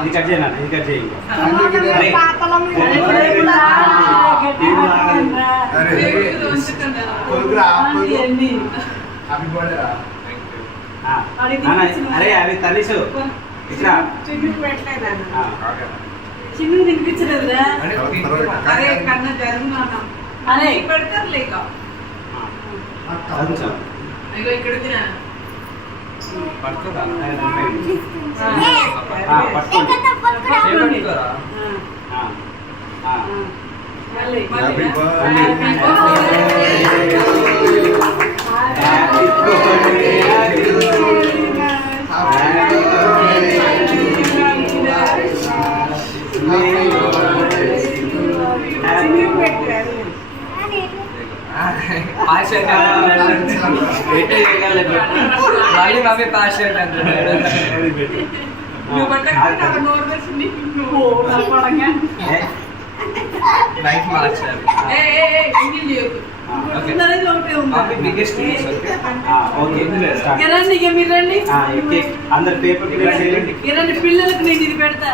ఇది కట్ చేయనా, ఇది కట్ చేయి. అరే అవి తల్లిసు ఇట్లా చిన్న తినిపించలేదురా. అరే కన్నా జరుగునా అరే పెడతారు లేక ఇక్కడ తినా మళ్ళీ మమ్మీ పాస్ లైఫ్ మార్చారు. అందరు పేపర్ పిల్లలకు నేను ఇది పెడతా.